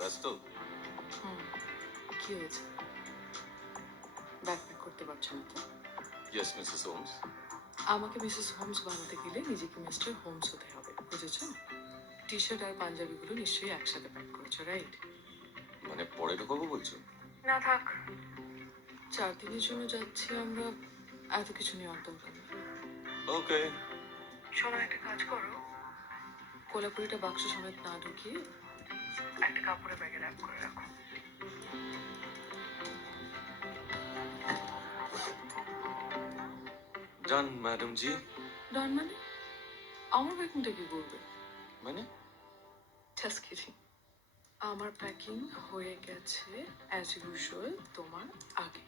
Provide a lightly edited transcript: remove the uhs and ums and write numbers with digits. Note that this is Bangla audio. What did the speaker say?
ব্যস্ত? হুম, কি হয়েছে? ব্যাকপ্যাক করতে পারছো না তো? Yes Mrs Holmes. আমাকে মিসেস হোমস বানাতে গেলে নিজেকে মিস্টার হোমস হতে হবে, বুঝেছো? টি শার্ট আর পাঞ্জাবিগুলো নিশ্চয়ই একসাথে প্যাক করেছো, রাইট? মানে পরে ঢোকাবো বলছো? না থাক, 4 দিনের জন্য যাচ্ছি আমরা, এত কিছু নেওয়ার দরকার নেই। ওকে। শোনো, একটা কাজ করো, কোলাপুরিটা বাক্স সমেত না ঢুকিয়ে একটা কাপড়ের ব্যাগে র্যাপ করে রাখো। ডান ম্যাডাম জি। ডান মানে? আমার প্যাকিংটা কি করবে? মানে? Just kidding. আমার প্যাকিং হয়ে গেছে অ্যাজ ইউজুয়াল তোমার আগে।